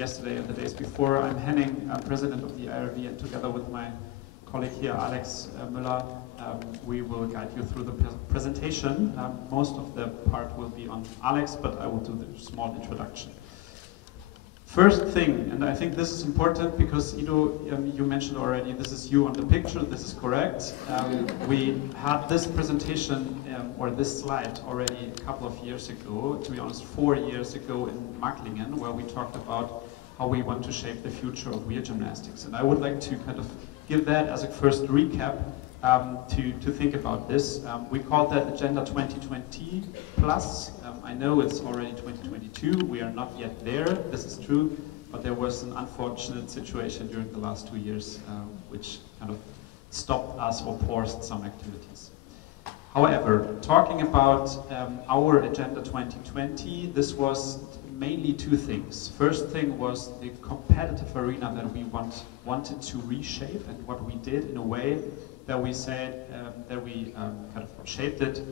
yesterday and the days before. I'm Henning, president of the IRV, and together with my colleague here, Alex Müller, we will guide you through the presentation. Most of the part will be on Alex, but I will do the small introduction. First thing, and I think this is important because Ido, you mentioned already, this is you on the picture, this is correct. We had this presentation, or this slide already a couple of years ago, to be honest 4 years ago in Macklingen, where we talked about how we want to shape the future of wheel gymnastics. And I would like to kind of give that as a first recap to think about this. We called that Agenda 2020 Plus. I know it's already 2022, we are not yet there, this is true, but there was an unfortunate situation during the last 2 years which kind of stopped us or paused some activities. However, talking about our Agenda 2020, this was mainly two things. First thing was the competitive arena that we wanted to reshape, and what we did in a way that we said that we kind of shaped it,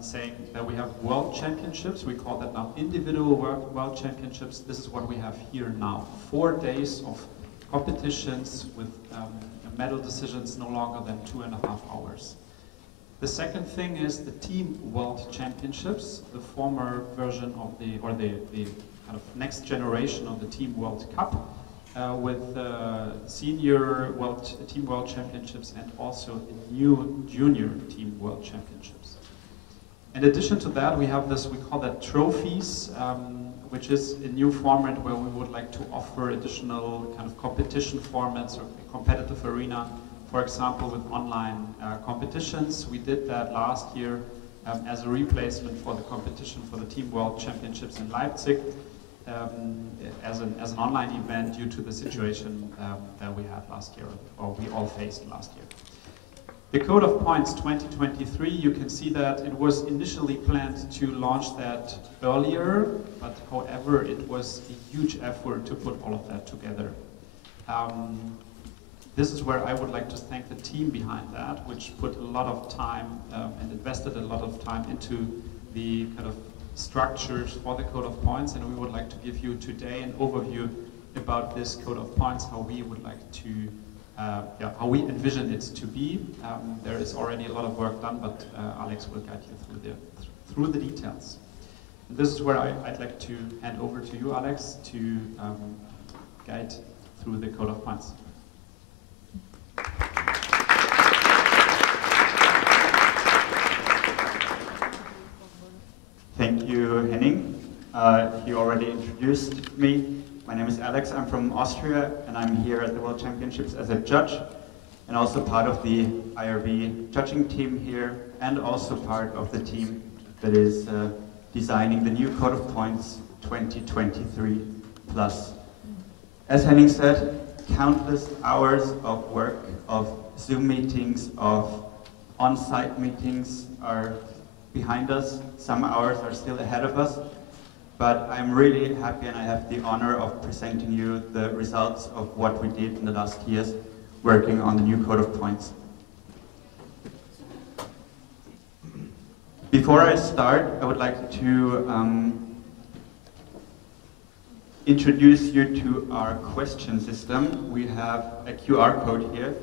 saying that we have world championships. We call that now individual world championships. This is what we have here now. 4 days of competitions with medal decisions no longer than 2.5 hours. The second thing is the team world championships, the former version of the kind of next generation of the team world cup, with senior team world championships and also the new junior team world championships. In addition to that, we have this, we call that trophies, which is a new format where we would like to offer additional kind of competition formats or competitive arena, for example, with online competitions. We did that last year as a replacement for the competition for the Team World Championships in Leipzig, as an online event due to the situation that we had last year, or we all faced last year. The Code of Points 2023, you can see that it was initially planned to launch that earlier, but however, it was a huge effort to put all of that together. This is where I would like to thank the team behind that, which put a lot of time and invested a lot of time into the kind of structures for the Code of Points, and we would like to give you today an overview about this Code of Points, how we would like to how we envision it to be. There is already a lot of work done, but Alex will guide you through the details. And this is where I'd like to hand over to you, Alex, to guide through the Code of Points. Thank you, Henning. You already introduced me. My name is Alex, I'm from Austria, and I'm here at the World Championships as a judge, and also part of the IRV judging team here, and also part of the team that is designing the new Code of Points 2023 Plus. As Henning said, countless hours of work, of Zoom meetings, of on-site meetings are behind us. Some hours are still ahead of us. But I'm really happy, and I have the honor of presenting you the results of what we did in the last years working on the new Code of Points. Before I start, I would like to introduce you to our question system. We have a QR code here.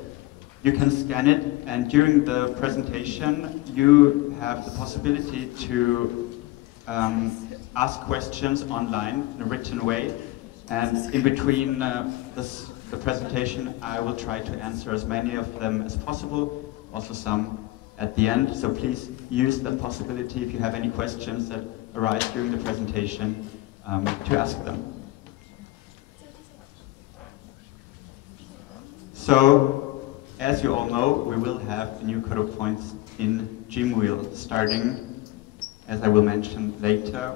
You can scan it, and during the presentation you have the possibility to ask questions online in a written way, and in between the presentation I will try to answer as many of them as possible, also some at the end, so please use that possibility if you have any questions that arise during the presentation to ask them. So, as you all know, we will have the new Code of Points in Gym Wheel starting, as I will mention later,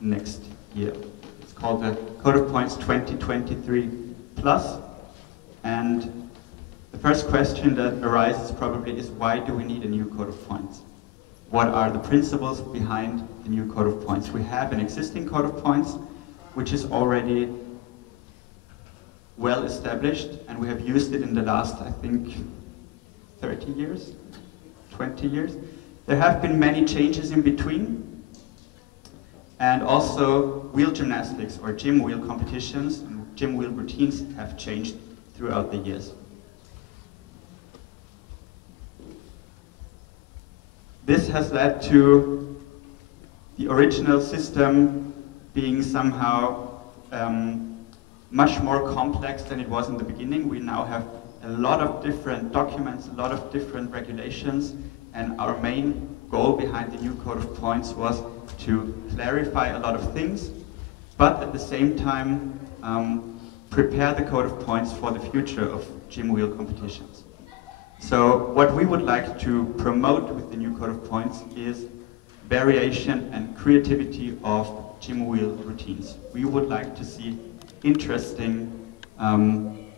next year. It's called the Code of Points 2023 Plus, and the first question that arises probably is, why do we need a new Code of Points? What are the principles behind the new Code of Points? We have an existing Code of Points which is already well established, and we have used it in the last, I think, 30 years, 20 years. There have been many changes in between, And also, wheel gymnastics or gym wheel competitions and gym wheel routines have changed throughout the years. This has led to the original system being somehow much more complex than it was in the beginning. We now have a lot of different documents, a lot of different regulations, and our main goal behind the new Code of Points was to clarify a lot of things, but at the same time prepare the Code of Points for the future of gym wheel competitions. So what we would like to promote with the new Code of Points is variation and creativity of gym wheel routines. We would like to see interesting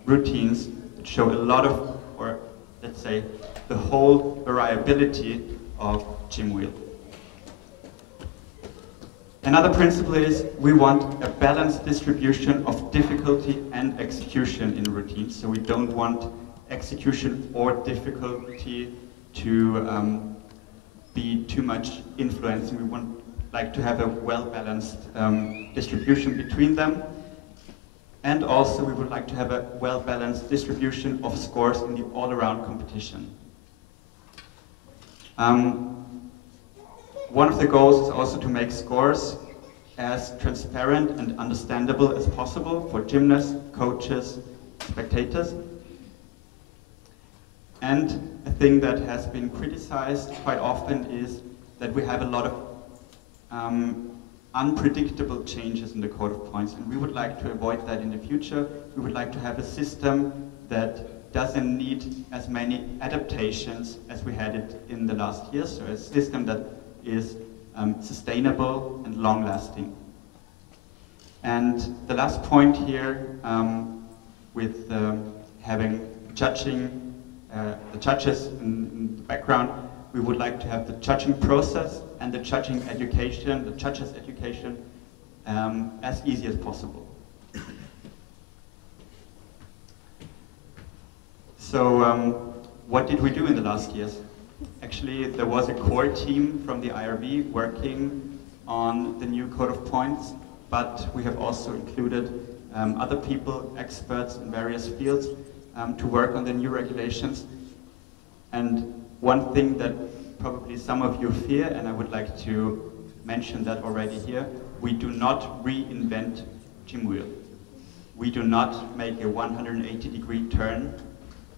routines that show a lot of, or let's say, the whole variability of gym wheel. Another principle is we want a balanced distribution of difficulty and execution in routines. So we don't want execution or difficulty to be too much influencing. We want like to have a well-balanced distribution between them. And also we would like to have a well-balanced distribution of scores in the all-around competition. One of the goals is also to make scores as transparent and understandable as possible for gymnasts, coaches, spectators. And a thing that has been criticized quite often is that we have a lot of unpredictable changes in the Code of Points, and we would like to avoid that in the future. We would like to have a system that doesn't need as many adaptations as we had it in the last years, so a system that is sustainable and long-lasting. And the last point here, with having judging, the judges in the background, we would like to have the judging process and the judging education, the judges' education, as easy as possible. So, what did we do in the last years? Actually, there was a core team from the IRV working on the new Code of Points, but we have also included other people, experts in various fields, to work on the new regulations. And one thing that probably some of you fear, and I would like to mention that already here, we do not reinvent gym wheel. We do not make a 180-degree turn,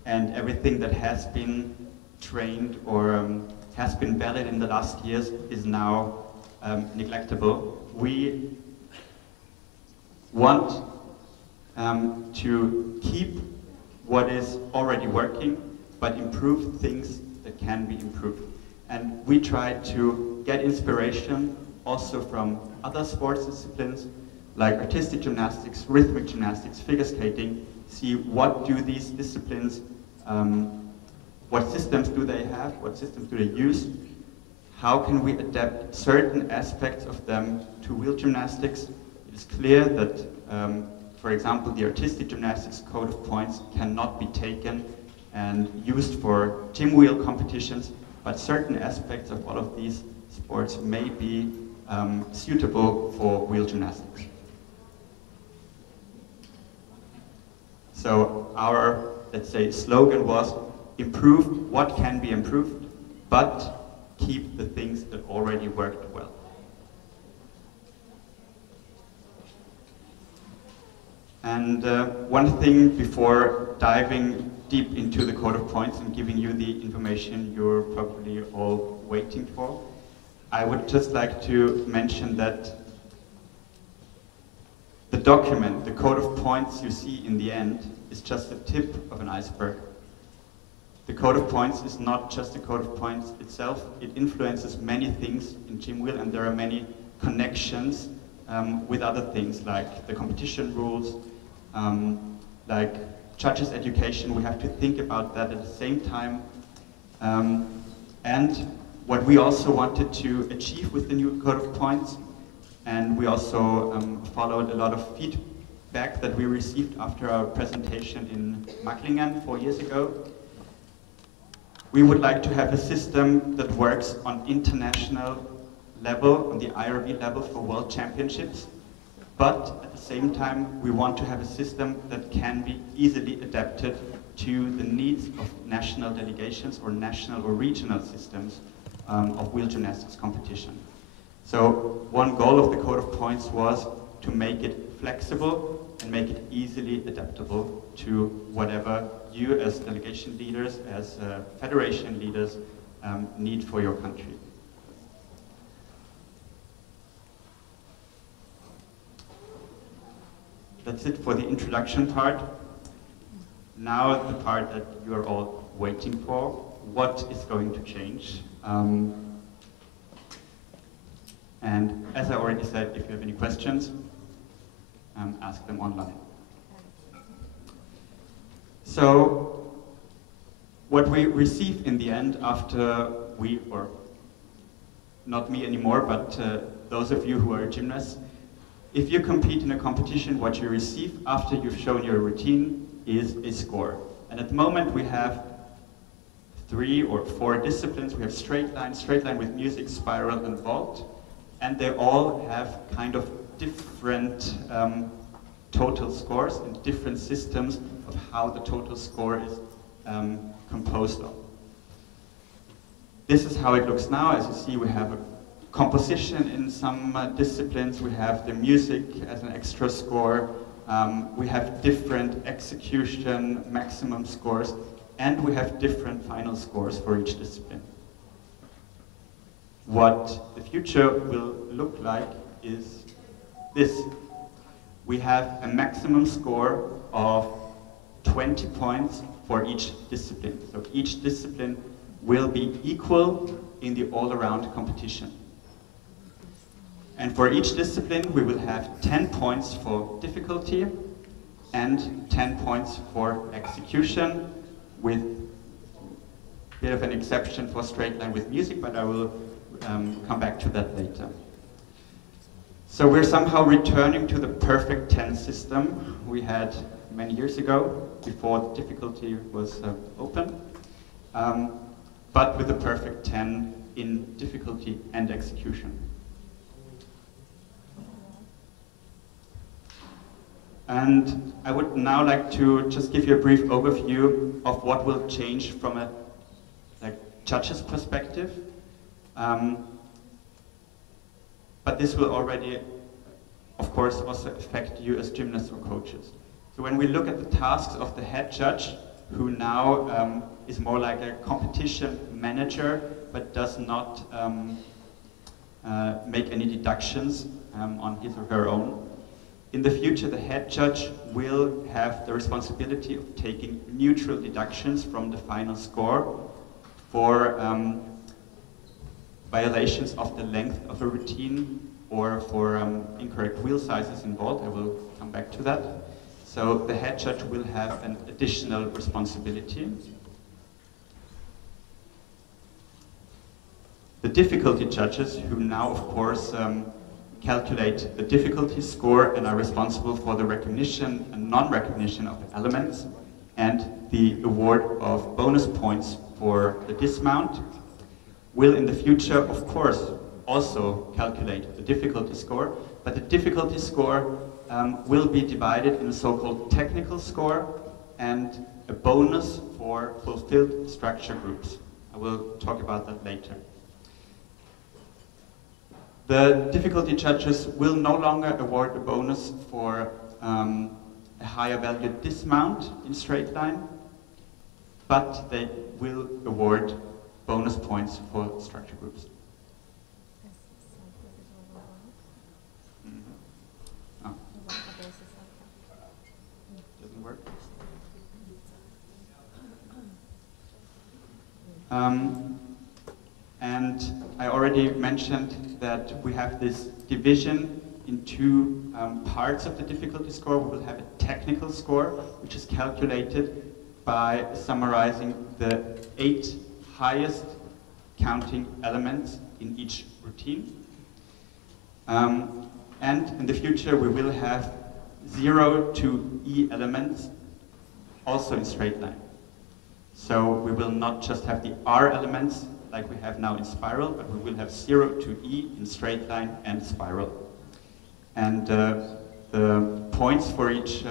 and everything that has been trained or has been valid in the last years is now neglectable. We want to keep what is already working, but improve things that can be improved. And we try to get inspiration also from other sports disciplines like artistic gymnastics, rhythmic gymnastics, figure skating, see what do these disciplines, what systems do they have, what systems do they use, how can we adapt certain aspects of them to wheel gymnastics. It is clear that, for example, the artistic gymnastics Code of Points cannot be taken and used for gym wheel competitions, but certain aspects of all of these sports may be suitable for wheel gymnastics. So our, let's say, slogan was improve what can be improved, but keep the things that already worked well. And one thing before diving deep into the Code of Points and giving you the information you're probably all waiting for, I would just like to mention that the document, the Code of Points you see in the end, is just the tip of an iceberg. The Code of Points is not just the Code of Points itself, it influences many things in gym wheel, and there are many connections with other things like the competition rules, like judges' education. We have to think about that at the same time. And what we also wanted to achieve with the new Code of Points, and we also followed a lot of feedback that we received after our presentation in Macklingen 4 years ago. We would like to have a system that works on international level, on the IRV level for World Championships, but at the same time we want to have a system that can be easily adapted to the needs of national delegations or national or regional systems of wheel gymnastics competition. So one goal of the Code of Points was to make it flexible and make it easily adaptable to whatever you as delegation leaders, as federation leaders need for your country. That's it for the introduction part. Now the part that you are all waiting for. What is going to change? And as I already said, if you have any questions, ask them online. So, what we receive in the end after we, or not me anymore, but those of you who are gymnasts, if you compete in a competition, what you receive after you've shown your routine is a score. And at the moment we have 3 or 4 disciplines. We have straight line with music, spiral, and vault. And they all have kind of different total scores and different systems of how the total score is composed of. This is how it looks now. As you see, we have a composition in some disciplines. We have the music as an extra score. We have different execution maximum scores, and we have different final scores for each discipline. What the future will look like is this. We have a maximum score of 20 points for each discipline. So each discipline will be equal in the all-around competition. And for each discipline, we will have 10 points for difficulty and 10 points for execution, with a bit of an exception for straight line with music, but I will come back to that later. So we're somehow returning to the perfect 10 system we had many years ago, before the difficulty was open, but with the perfect 10 in difficulty and execution. And I would now like to just give you a brief overview of what will change from a judge's perspective. But this will already, of course, also affect you as gymnasts or coaches. So when we look at the tasks of the head judge, who now is more like a competition manager, but does not make any deductions on his or her own, in the future, the head judge will have the responsibility of taking neutral deductions from the final score for violations of the length of a routine or for incorrect wheel sizes involved. I will come back to that. So the head judge will have an additional responsibility. The difficulty judges, who now, of course, calculate the difficulty score and are responsible for the recognition and non-recognition of elements and the award of bonus points for the dismount, will in the future, of course, also calculate the difficulty score, but the difficulty score will be divided in a so-called technical score and a bonus for fulfilled structure groups. I will talk about that later. The difficulty judges will no longer award a bonus for a higher valued dismount in straight line, but they will award bonus points for structure groups. Oh. Doesn't work. And I already mentioned that we have this division in 2 parts of the difficulty score. We will have a technical score, which is calculated by summarizing the 8 highest counting elements in each routine. And in the future, we will have 0 to E elements also in straight line. So we will not just have the R elements like we have now in spiral, but we will have 0 to E in straight line and spiral. And the points for each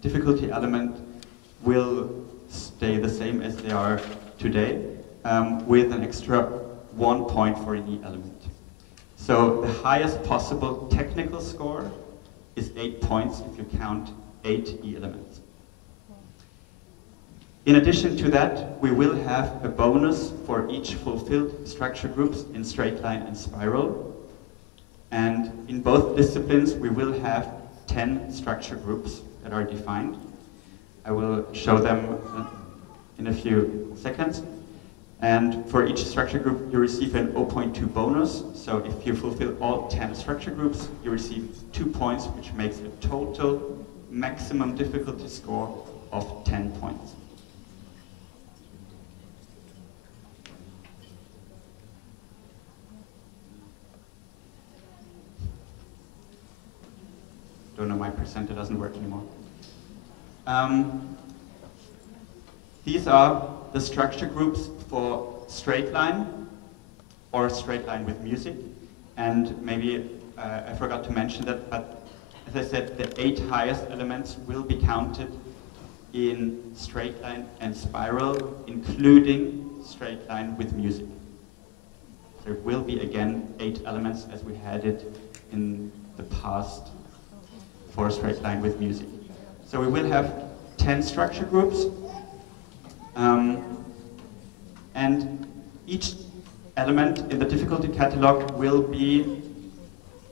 difficulty element will stay the same as they are today, with an extra 1 point for an E element. So the highest possible technical score is 8 points if you count 8 E elements. In addition to that, we will have a bonus for each fulfilled structure groups in straight line and spiral. And in both disciplines, we will have 10 structure groups that are defined. I will show them in a few seconds. And for each structure group, you receive an 0.2 bonus. So if you fulfill all 10 structure groups, you receive 2 points, which makes a total maximum difficulty score of 10 points. Don't know, my presenter doesn't work anymore. These are the structure groups for straight line or straight line with music. And maybe I forgot to mention that, but as I said, the 8 highest elements will be counted in straight line and spiral, including straight line with music. There will be, again, 8 elements as we had it in the past for a straight line with music. So we will have 10 structure groups, and each element in the difficulty catalog will be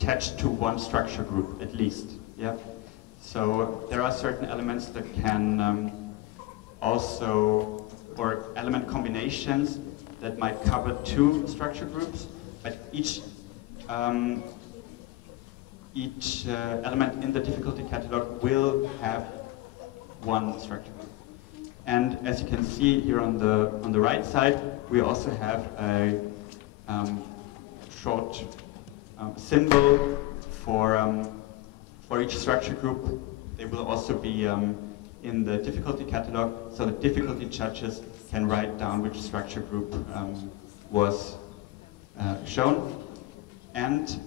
attached to one structure group at least. Yeah. So there are certain elements that can also, or element combinations that might cover 2 structure groups, but each element in the difficulty catalog will have one structure group. And as you can see here on the right side, we also have a short symbol for each structure group. They will also be in the difficulty catalog, so the difficulty judges can write down which structure group was shown. And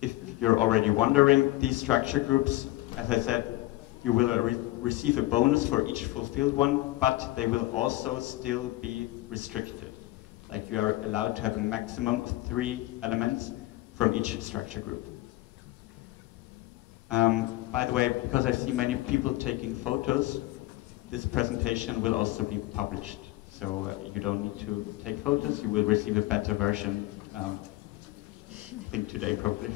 if you're already wondering, these structure groups, as I said, you will receive a bonus for each fulfilled one, but they will also still be restricted. Like you are allowed to have a maximum of 3 elements from each structure group. By the way, because I see many people taking photos, this presentation will also be published. So you don't need to take photos, you will receive a better version, I think today probably.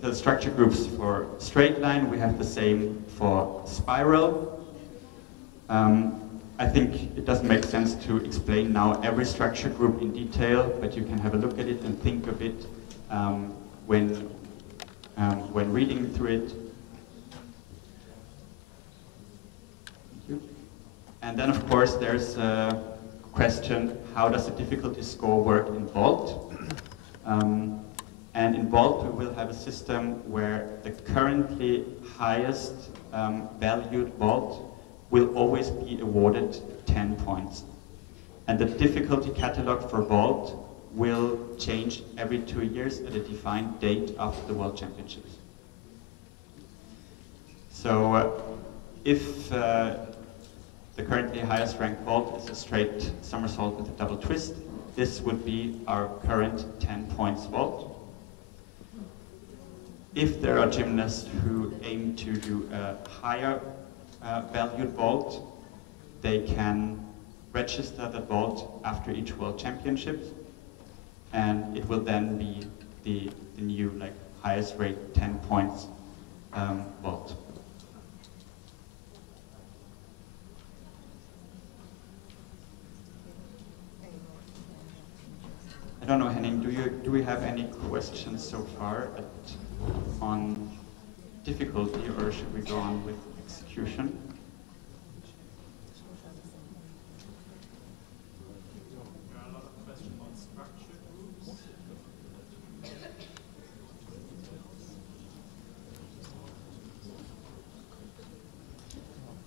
The structure groups for straight line, we have the same for spiral. I think it doesn't make sense to explain now every structure group in detail, but you can have a look at it and think of it when reading through it. Thank you. And then of course there's a question, how does the difficulty score work in Vault? And in Vault we will have a system where the currently highest valued Vault will always be awarded 10 points. And the difficulty catalog for Vault will change every 2 years at a defined date after the World Championships. So if the currently highest ranked Vault is a straight somersault with a double twist, this would be our current 10 points Vault. If there are gymnasts who aim to do a higher valued Vault, they can register the Vault after each World Championships, and it will then be the new highest rate 10 points Vault. I don't know, Henning, do we have any questions so far on difficulty, or should we go on with execution? There are a lot of questions on structure groups.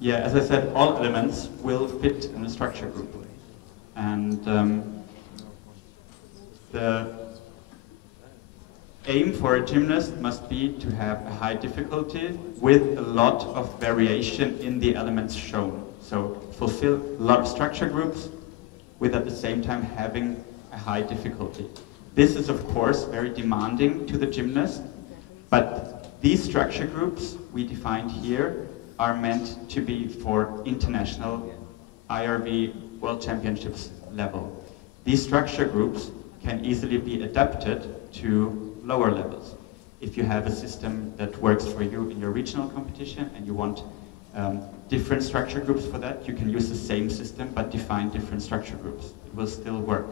Yeah, as I said, all elements will fit in a structure group. And the aim for a gymnast must be to have a high difficulty with a lot of variation in the elements shown. So fulfill a lot of structure groups with at the same time having a high difficulty. This is of course very demanding to the gymnast, but these structure groups we defined here are meant to be for international IRV World Championships level. These structure groups can easily be adapted to lower levels. If you have a system that works for you in your regional competition and you want different structure groups for that, you can use the same system but define different structure groups. It will still work.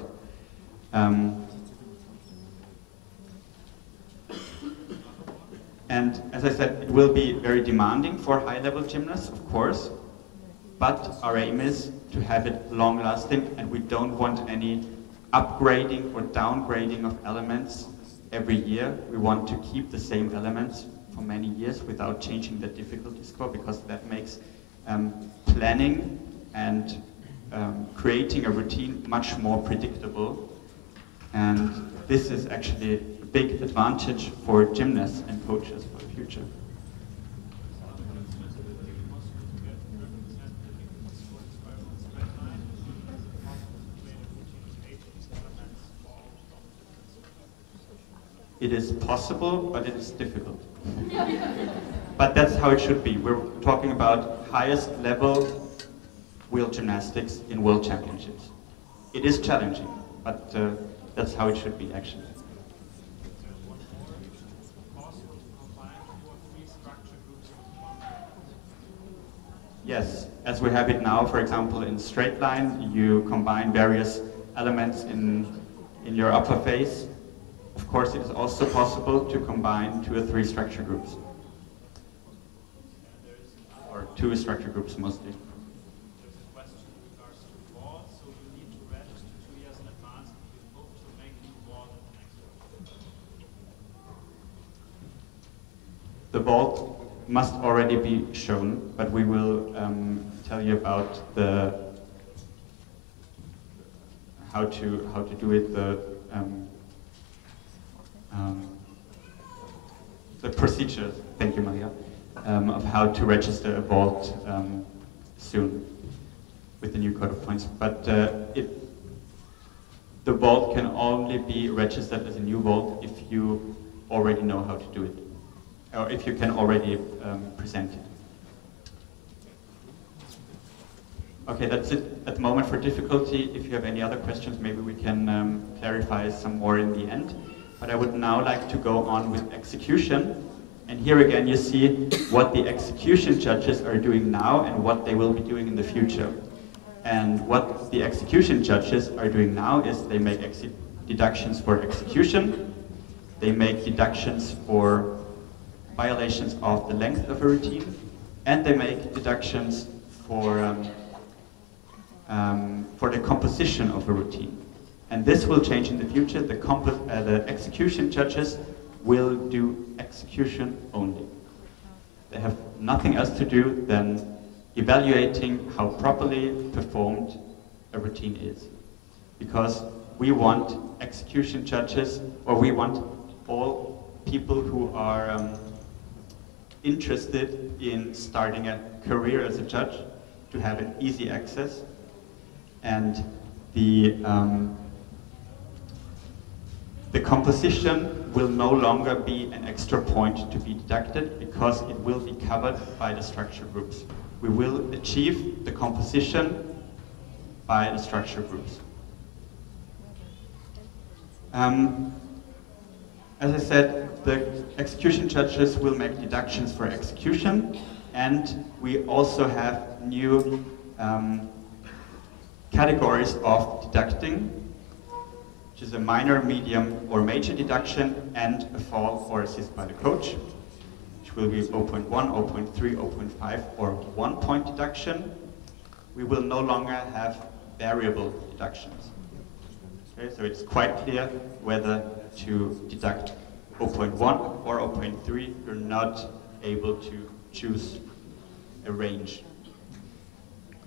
And as I said, it will be very demanding for high-level gymnasts, of course, but our aim is to have it long-lasting, and we don't want any upgrading or downgrading of elements every year. We want to keep the same elements for many years without changing the difficulty score, because that makes planning and creating a routine much more predictable. And this is actually a big advantage for gymnasts and coaches for the future. It is possible, but it is difficult. But that's how it should be. We're talking about highest level wheel gymnastics in world championships. It is challenging, but that's how it should be actually. Yes, as we have it now, for example, in straight line, you combine various elements in your upper phase. Of course, it is also possible to combine 2 or 3 structure groups. Or 2 structure groups mostly. There's a question in regards to board, so you need to register 2 years in advance if you hope to make a new board at the next one. The board must already be shown, but we will tell you about how to do it, the procedure, thank you Maria, of how to register a vault soon with the new code of points. But the vault can only be registered as a new vault if you already know how to do it, or if you can already present it. Okay, that's it at the moment for difficulty. If you have any other questions, maybe we can clarify some more in the end. But I would now like to go on with execution. And here again you see what the execution judges are doing now and what they will be doing in the future. And what the execution judges are doing now is they make deductions for execution, they make deductions for violations of the length of a routine, and they make deductions for the composition of a routine. And this will change in the future. The execution judges will do execution only. They have nothing else to do than evaluating how properly performed a routine is. Because we want execution judges, or we want all people who are interested in starting a career as a judge to have an easy access. And the composition will no longer be an extra point to be deducted because it will be covered by the structure groups. We will achieve the composition by the structure groups. As I said, the execution judges will make deductions for execution, and we also have new categories of deducting, which is a minor, medium, or major deduction, and a fall or assist by the coach, which will be 0.1, 0.3, 0.5, or 1 point deduction. We will no longer have variable deductions. Okay, so it's quite clear whether to deduct 0.1 or 0.3. You're not able to choose a range.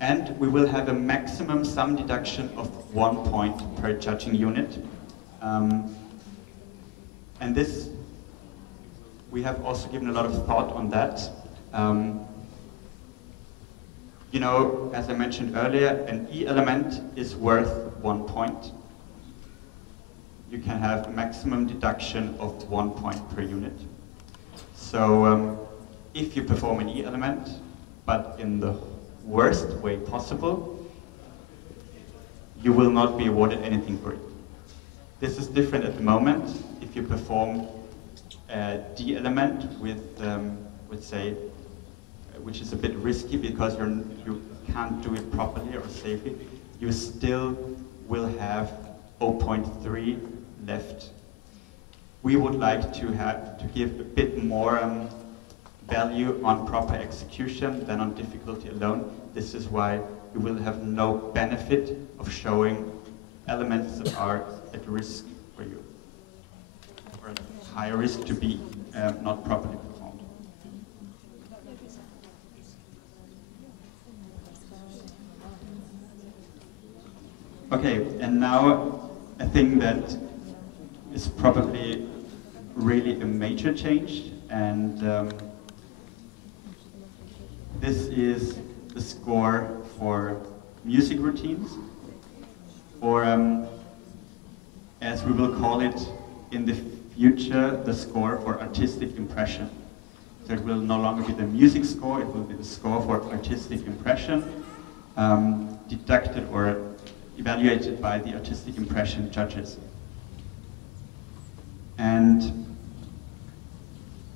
And we will have a maximum sum deduction of 1 point per judging unit. And this, we have also given a lot of thought on that. You know, as I mentioned earlier, an E element is worth 1 point. You can have a maximum deduction of 1 point per unit. So if you perform an E element, but in the worst way possible, you will not be awarded anything for it. This is different at the moment. If you perform a D element with say, which is a bit risky because you can't do it properly or safely, you still will have 0.3 left. We would like to give a bit more value on proper execution than on difficulty alone. This is why you will have no benefit of showing elements that are at risk for you, or at higher risk to be not properly performed. Okay, and now a thing that is probably really a major change, and this is the score for music routines, or as we will call it in the future, the score for artistic impression. So it will no longer be the music score, it will be the score for artistic impression, deducted or evaluated by the artistic impression judges. And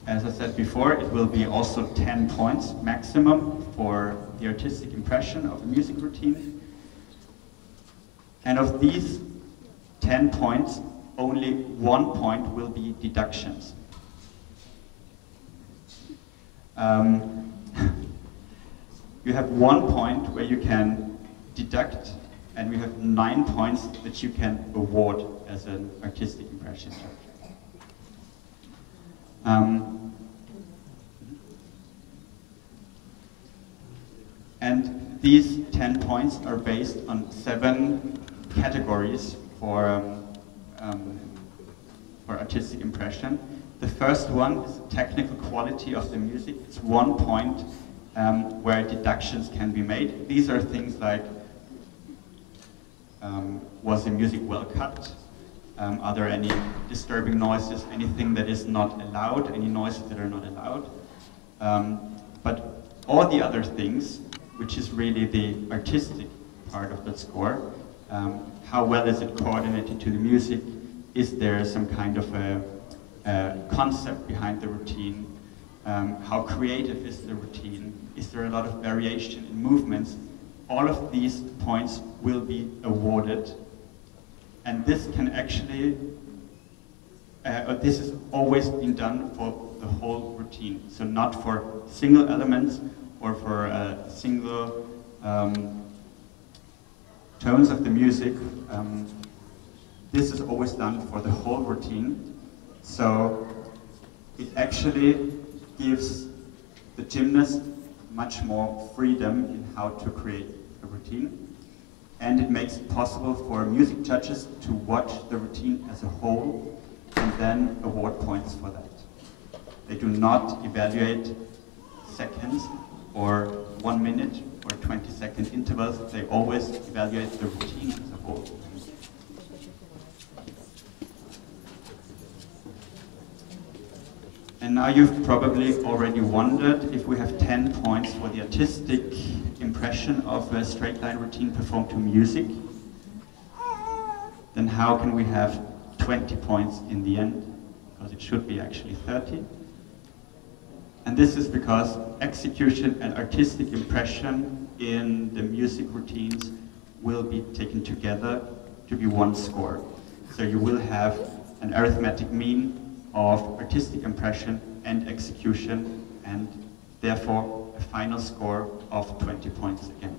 as I said before, it will be also 10 points maximum for the artistic impression of a music routine. And of these 10 points, only 1 point will be deductions. You have 1 point where you can deduct, and we have 9 points that you can award as an artistic impression judge. And these 10 points are based on 7 categories for artistic impression. The first one is the technical quality of the music. It's 1 point where deductions can be made. These are things like, was the music well cut? Are there any disturbing noises, anything that is not allowed, any noises that are not allowed? But all the other things, which is really the artistic part of that score, how well is it coordinated to the music? Is there some kind of a concept behind the routine? How creative is the routine? Is there a lot of variation in movements? All of these points will be awarded. And this can actually, this has always been done for the whole routine. So not for single elements or for single tones of the music. This is always done for the whole routine. So it actually gives the gymnast much more freedom in how to create a routine. And it makes it possible for music judges to watch the routine as a whole and then award points for that. They do not evaluate seconds or 1 minute or 20-second intervals. They always evaluate the routine as a whole. And now you've probably already wondered, if we have 10 points for the artistic impression of a straight line routine performed to music, then how can we have 20 points in the end? Because it should be actually 30. And this is because execution and artistic impression in the music routines will be taken together to be one score. So you will have an arithmetic mean of artistic impression and execution, and therefore a final score of 20 points again.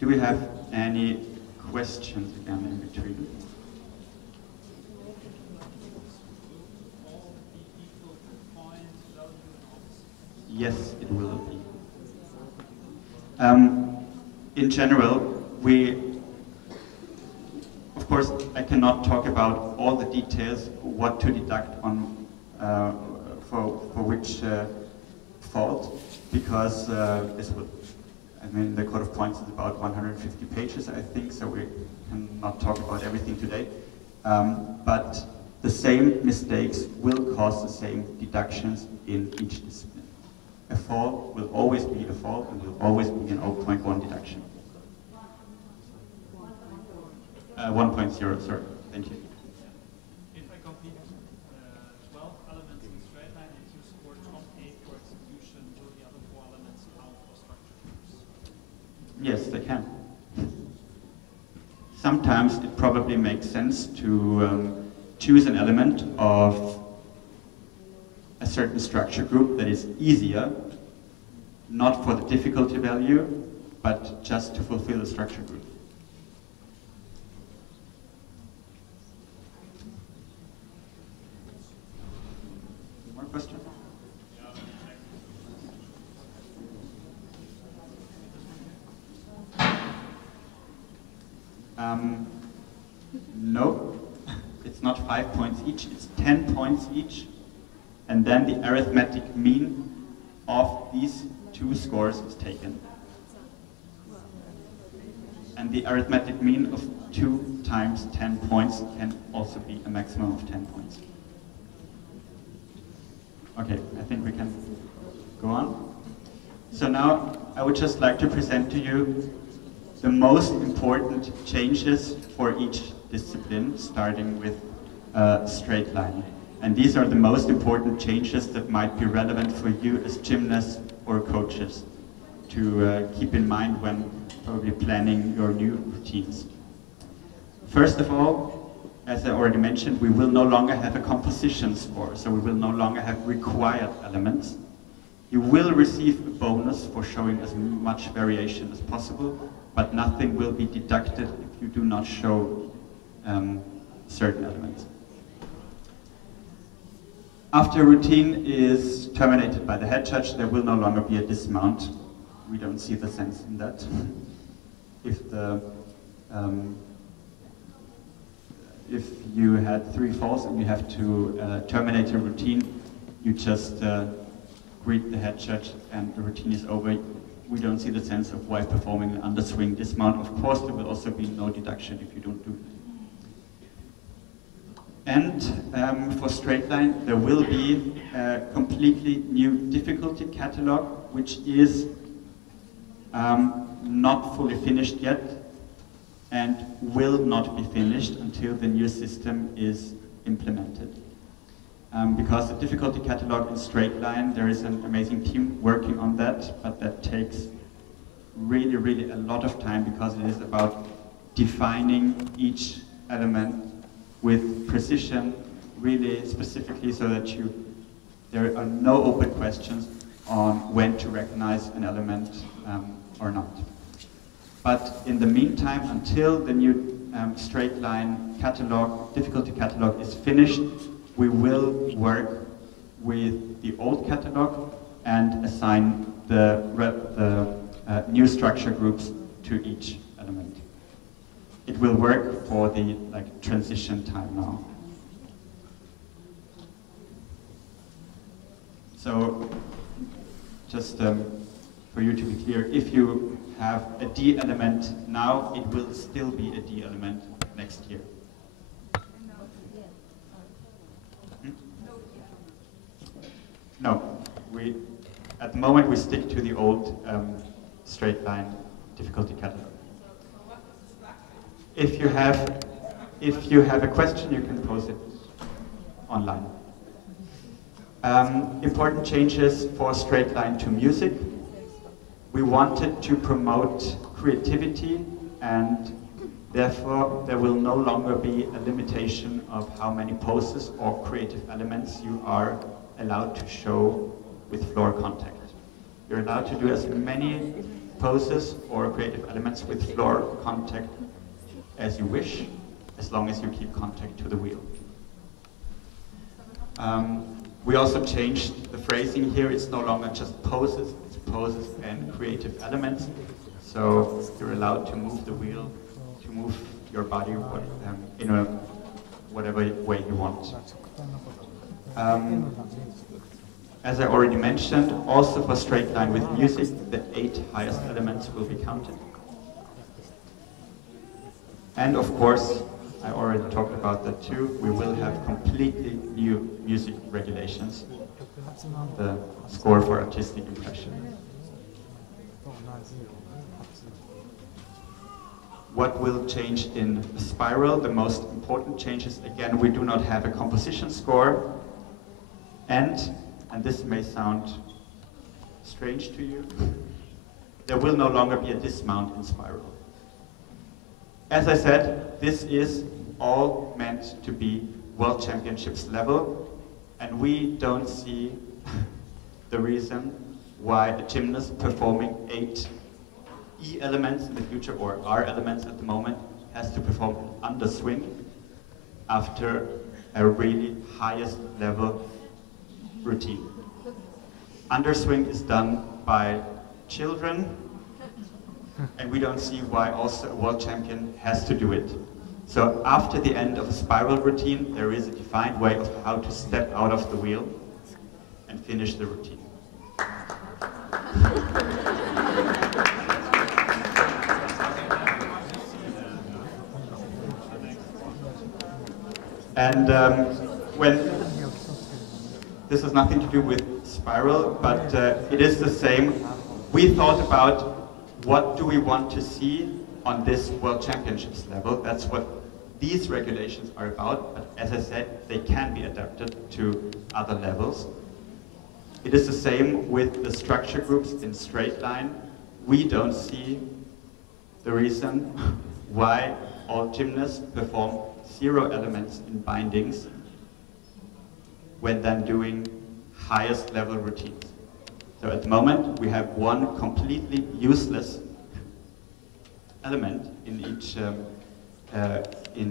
Do we have any questions again in between? Yes, it will be. In general, of course, I cannot talk about all the details, what to deduct on for which fault, because this would, I mean, the code of points is about 150 pages, I think, so we cannot talk about everything today. But the same mistakes will cause the same deductions in each discipline. A fault will always be a fault and will always be an 0.1 deduction. 1.0, sorry, thank you. If I complete 12 elements in straight line and you score top 8 for execution, will the other 4 elements count for structure groups? Yes, they can. Sometimes it probably makes sense to choose an element of a certain structure group that is easier, not for the difficulty value, but just to fulfill the structure group. More questions? No, it's not 5 points each, it's 10 points each. And then the arithmetic mean of these 2 scores is taken. And the arithmetic mean of 2 times 10 points can also be a maximum of 10 points. Okay, I think we can go on. So now I would just like to present to you the most important changes for each discipline, starting with straight line. And these are the most important changes that might be relevant for you as gymnasts or coaches to keep in mind when probably planning your new routines. First of all, as I already mentioned, we will no longer have a composition score, so we will no longer have required elements. You will receive a bonus for showing as much variation as possible, but nothing will be deducted if you do not show certain elements. After a routine is terminated by the head judge, there will no longer be a dismount. We don't see the sense in that. If you had 3 falls and you have to terminate your routine, you just greet the head judge and the routine is over. We don't see the sense of why performing an underswing dismount. Of course, there will also be no deduction if you don't do it. And for straight line, there will be a completely new difficulty catalog, which is not fully finished yet and will not be finished until the new system is implemented. Because the difficulty catalog in straight line, there is an amazing team working on that, but that takes really, really a lot of time because it is about defining each element with precision, really specifically, so that there are no open questions on when to recognize an element or not. But in the meantime, until the new straight line catalog, difficulty catalog is finished, we will work with the old catalog and assign the new structure groups to each element. It will work for the transition time now. So, just for you to be clear, if you have a D element now, it will still be a D element next year. No, at the moment we stick to the old straight line difficulty catalog. If you have a question, you can pose it online. Important changes for straight line to music. We wanted to promote creativity, and therefore there will no longer be a limitation of how many poses or creative elements you are allowed to show with floor contact. You're allowed to do as many poses or creative elements with floor contact as you wish, as long as you keep contact to the wheel. We also changed the phrasing here. It's no longer just poses, it's poses and creative elements. So you're allowed to move the wheel, to move your body in a whatever way you want. As I already mentioned, also for straight line with music, the 8 highest elements will be counted. And of course, I already talked about that too, we will have completely new music regulations, the score for artistic impression. What will change in Spiral? The most important changes, again, we do not have a composition score, and this may sound strange to you, there will no longer be a dismount in Spiral. As I said, this is all meant to be World Championships level, and we don't see the reason why a gymnast performing 8 E elements in the future, or R elements at the moment, has to perform an underswing after a really highest level routine. Underswing is done by children, and we don't see why also a world champion has to do it. So after the end of a Spiral routine, there is a defined way of how to step out of the wheel and finish the routine. And when this has nothing to do with Spiral, but it is the same. We thought about what do we want to see on this World Championships level. That's what these regulations are about, but as I said, they can be adapted to other levels. It is the same with the structure groups in straight line. We don't see the reason why all gymnasts perform 0 elements in bindings when then doing highest level routines. So at the moment we have one completely useless element in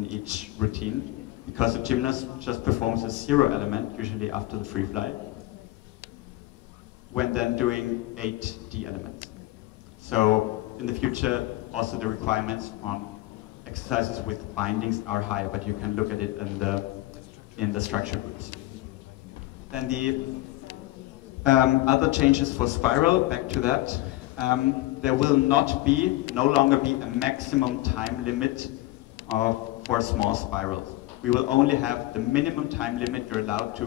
each routine, because a gymnast just performs a 0 element, usually after the free fly, when then doing 8 D elements. So in the future also the requirements on exercises with bindings are higher, but you can look at it in the structure groups. Then the other changes for Spiral, back to that. There will no longer be a maximum time limit for small spirals. We will only have the minimum time limit you're allowed to,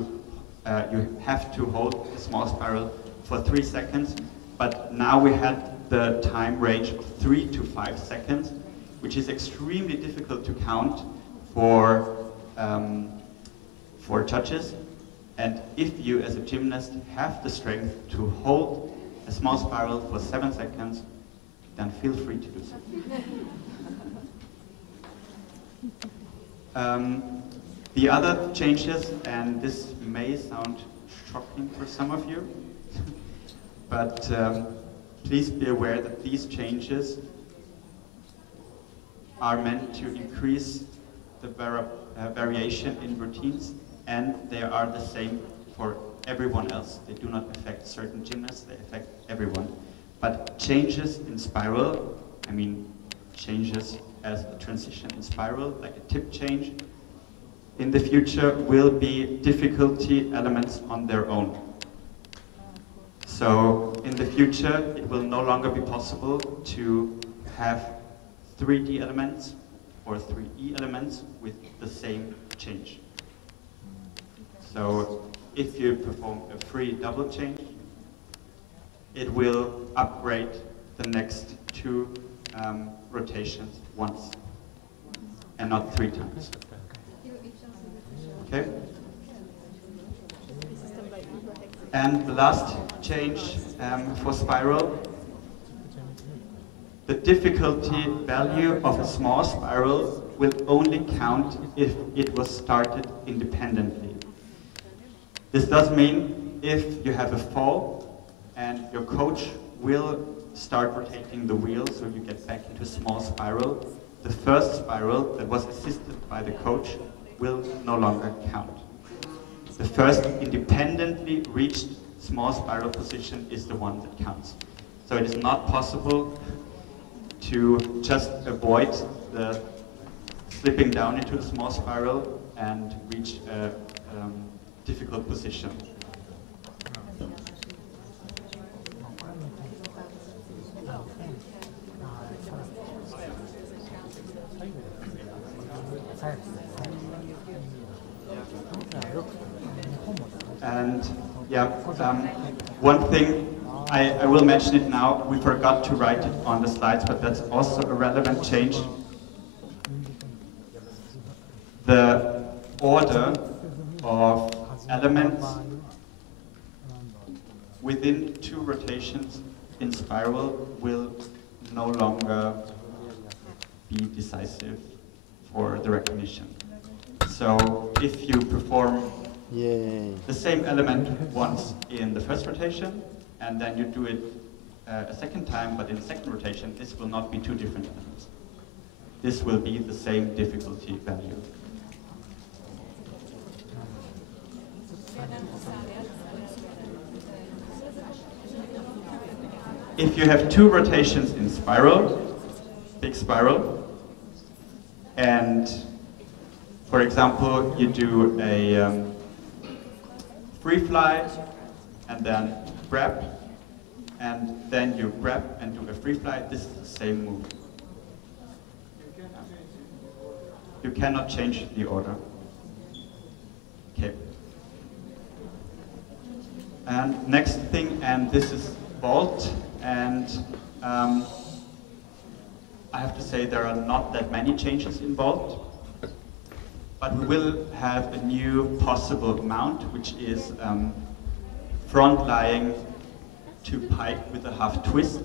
you have to hold a small spiral for 3 seconds, but now we had the time range of 3 to 5 seconds, which is extremely difficult to count for judges. And if you, as a gymnast, have the strength to hold a small spiral for 7 seconds, then feel free to do so. The other changes, and this may sound shocking for some of you, but please be aware that these changes are meant to increase the variation in routines, and they are the same for everyone else. They do not affect certain gymnasts, they affect everyone. But changes in Spiral, I mean changes as a transition in Spiral, like a tip change, in the future will be difficulty elements on their own. So in the future it will no longer be possible to have 3D elements or 3E elements with the same change. So if you perform a free double change, it will upgrade the next 2 rotations once and not 3 times. Okay? And the last change for Spiral, the difficulty value of a small spiral will only count if it was started independently. This does mean if you have a fall and your coach will start rotating the wheel so you get back into a small spiral, the first spiral that was assisted by the coach will no longer count. the first independently reached small spiral position is the one that counts. So it is not possible to just avoid the slipping down into the small spiral and reach a difficult position. And yeah, one thing, I will mention it now, we forgot to write it on the slides, but that's also a relevant change. The order of elements within 2 rotations in spiral will no longer be decisive for the recognition. So if you perform the same element once in the first rotation, and then you do it a second time, but in the second rotation, this will not be 2 different elements. This will be the same difficulty value. If you have 2 rotations in spiral, big spiral, and for example, you do a free fly and then grab, and then you grab and do a free fly, this is the same move. You cannot change the order. Okay. And next thing, and this is vault, and I have to say there are not that many changes in vault, but we will have a new possible mount, which is front lying to pike with a half twist,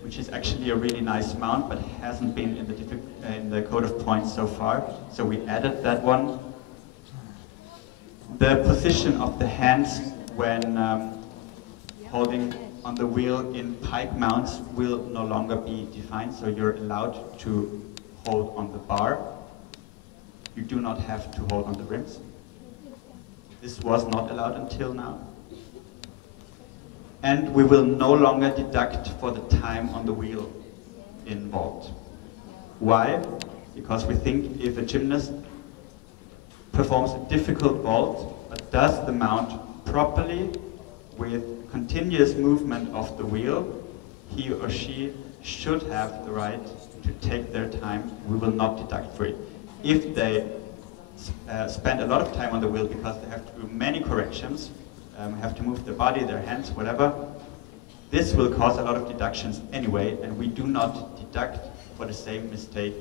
which is actually a really nice mount, but hasn't been in the code of points so far. So we added that one. The position of the hands when holding on the wheel in pike mounts will no longer be defined, so you're allowed to hold on the bar. You do not have to hold on the rims. This was not allowed until now. And we will no longer deduct for the time on the wheel in vault. Why? Because we think if a gymnast performs a difficult vault, but does the mount properly with continuous movement of the wheel, he or she should have the right to take their time. We will not deduct for it. If they spend a lot of time on the wheel because they have to do many corrections, have to move their body, their hands, whatever, this will cause a lot of deductions anyway, and we do not deduct for the same mistake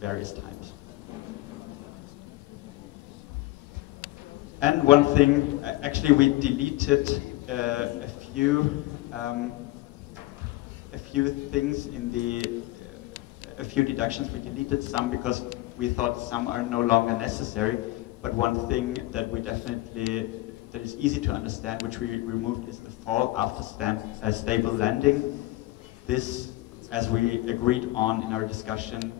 various times. And one thing, actually we deleted a few things in a few deductions. We deleted some because we thought some are no longer necessary, but one thing that is easy to understand, which we removed, is the fall after stable landing. This, as we agreed on in our discussion,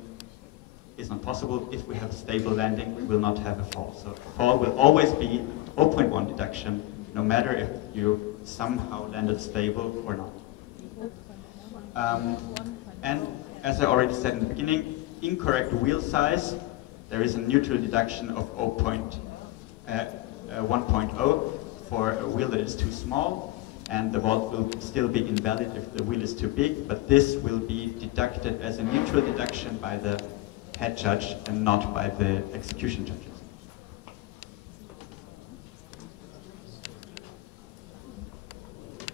is not possible. If we have a stable landing, we will not have a fall. So fall will always be 0.1 deduction, no matter if you somehow landed stable or not. And as I already said in the beginning, incorrect wheel size, there is a neutral deduction of 1.0 for a wheel that is too small, and the vault will still be invalid if the wheel is too big, but this will be deducted as a neutral deduction by the head judge and not by the execution judges.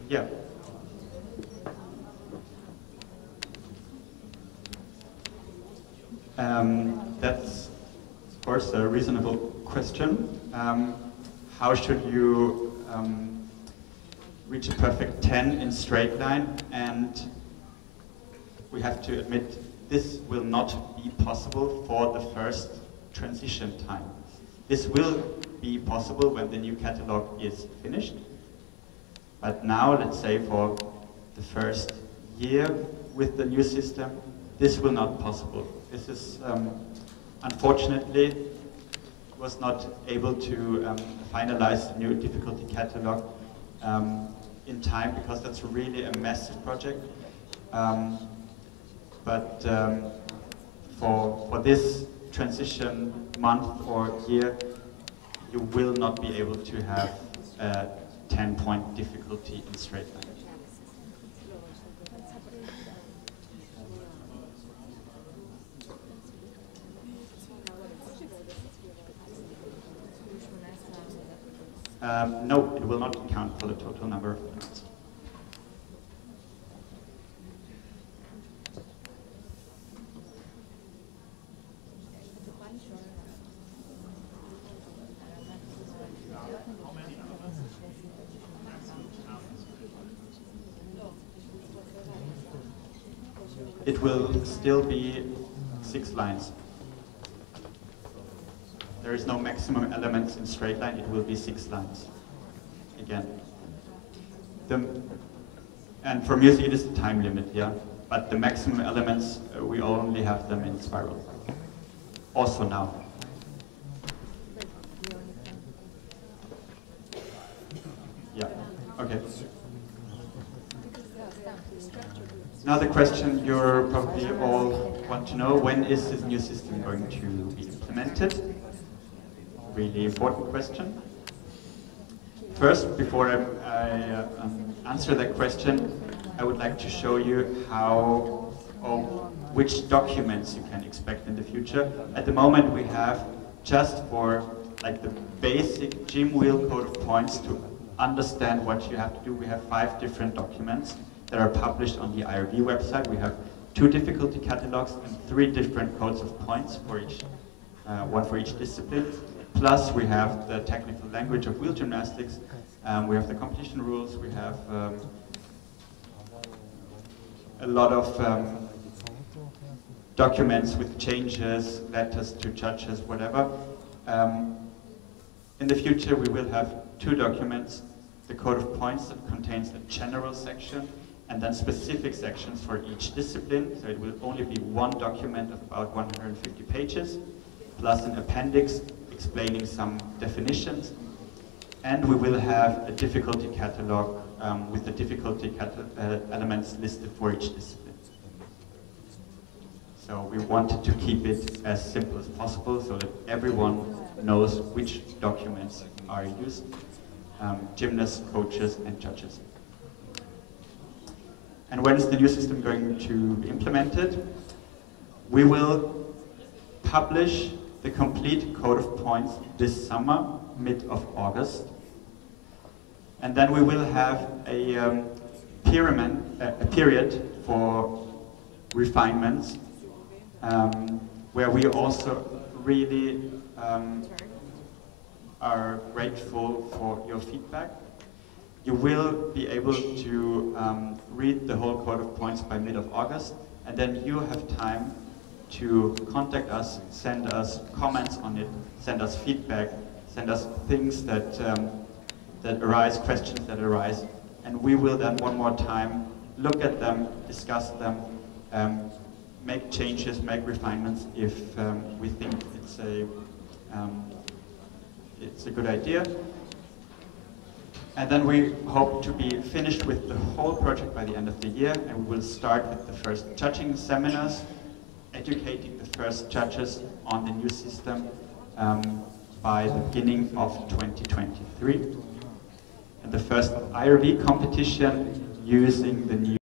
Yeah. That's, of course, a reasonable question. How should you reach a perfect 10 in straight line? And we have to admit, this will not be possible for the first transition time. This will be possible when the new catalog is finished. But now, let's say for the first year with the new system, this will not be possible. This is, unfortunately, was not able to finalize the new difficulty catalog in time, because that's really a massive project. But for this transition month or year, you will not be able to have a 10-point difficulty in straight line. No, it will not count for the total number of elements. It will still be 6 lines. There is no maximum elements in straight line, it will be 6 lines. Again. And for music it is the time limit, yeah? But the maximum elements, we only have them in spiral. Also now. Yeah, okay. Now the question you're probably all want to know, when is this new system going to be implemented? Really important question. First, before I answer that question, I would like to show you how or which documents you can expect in the future. At the moment we have, just for like the basic gym wheel code of points to understand what you have to do, we have 5 different documents that are published on the IRB website. We have 2 difficulty catalogs and 3 different codes of points for each, one for each discipline. Plus we have the technical language of wheel gymnastics, we have the competition rules, we have a lot of documents with changes, letters to judges, whatever. In the future we will have 2 documents, the code of points that contains a general section and then specific sections for each discipline. So it will only be 1 document of about 150 pages, plus an appendix explaining some definitions. And we will have a difficulty catalog with the difficulty elements listed for each discipline. So we wanted to keep it as simple as possible so that everyone knows which documents are used, gymnasts, coaches, and judges. And when is the new system going to be implemented? We will publish the complete code of points this summer, mid of August. And then we will have a period for refinements, where we also really are grateful for your feedback. You will be able to read the whole code of points by mid of August, and then you have time to contact us, send us comments on it, send us feedback, send us things that arise, questions that arise, and we will then one more time look at them, discuss them, make changes, make refinements if we think it's a good idea. And then we hope to be finished with the whole project by the end of the year, and we will start with the first judging seminars, educating the first judges on the new system by the beginning of 2023. And the first IRV competition using the new